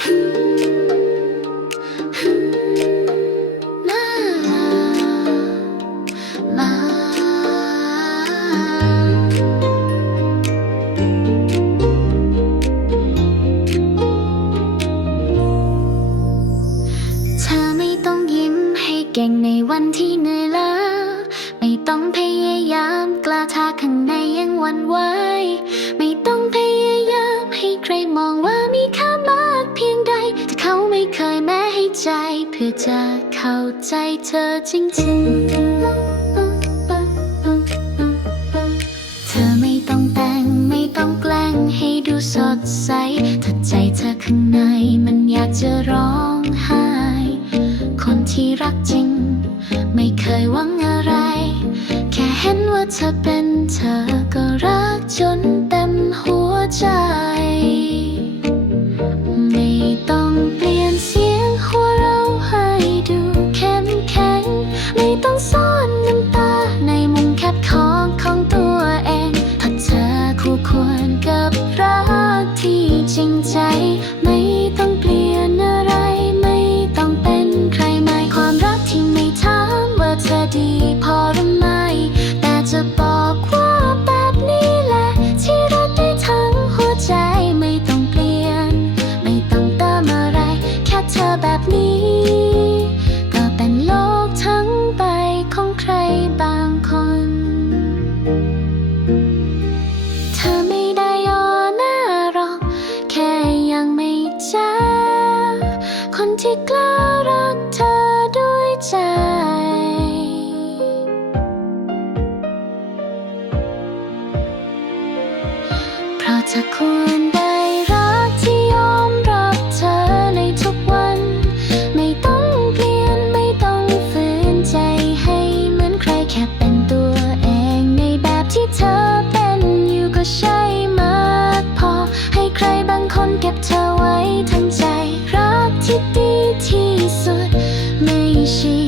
เธอไม่ต้องยิ้มให้เก่งในวันที่เหนื่อยล้า เพื่อจะเข้าใจเธอจริงๆ เธอไม่ต้องแต่งไม่ต้องแกล้งให้ดูสดใส ถ้าใจเธอข้างในมันอยากจะร้องไห้ คนที่รักจริง ไม่เคยหวังอะไร แค่เห็นว่าเธอเป็นเธอก็รัก อนน้ำตาในมุมแคบของของตัวเองถ้าเธอคู่ควรกับรักที่จริงใจ ไม่ต้องเปลี่ยนอะไร ไม่ต้องเป็นใครใหม่ความรักที่ไม่ถามว่าเธอดีพอหรือไม่แต่จะ ที่กล้ารักเธอด้วยใจ เพราะเธอควรได้รักที่ยอมรับเธอในทุกวัน ไม่ต้องเปลี่ยนไม่ต้องฝืนใจให้เหมือนใครแค่เป็นตัวเองในแบบที่เธอเป็นอยู่ก็ใช่มากพอให้ใครบางคนเก็บเธอ ไ